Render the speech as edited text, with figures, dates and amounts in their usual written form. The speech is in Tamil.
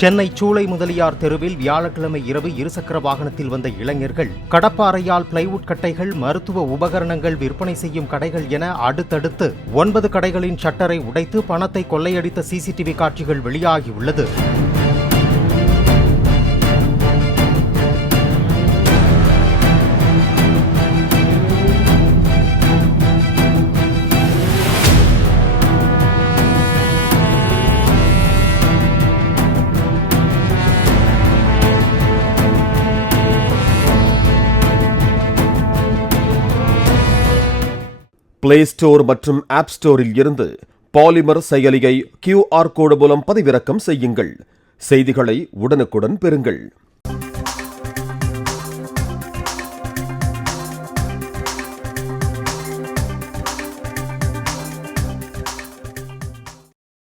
சென்னை சூளை முதலியார் தெருவில் வியாழக்கிழமை இரவு இருசக்கர வாகனத்தில் வந்த இளைஞர்கள் கடப்பாறையால் பிளைவுட் கட்டைகள், மருத்துவ உபகரணங்கள் விற்பனை செய்யும் கடைகள் என அடுத்தடுத்து 9 கடைகளின் ஷட்டரை உடைத்து பணத்தை கொள்ளையடித்த சிசிடிவி காட்சிகள் வெளியாகியுள்ளது. பிளே ஸ்டோர் மற்றும் ஆப் ஸ்டோரில் இருந்து பாலிமர் செயலியை QR கோடு மூலம் பதிவிறக்கம் செய்யுங்கள். செய்திகளை உடனுக்குடன் பெறுங்கள்.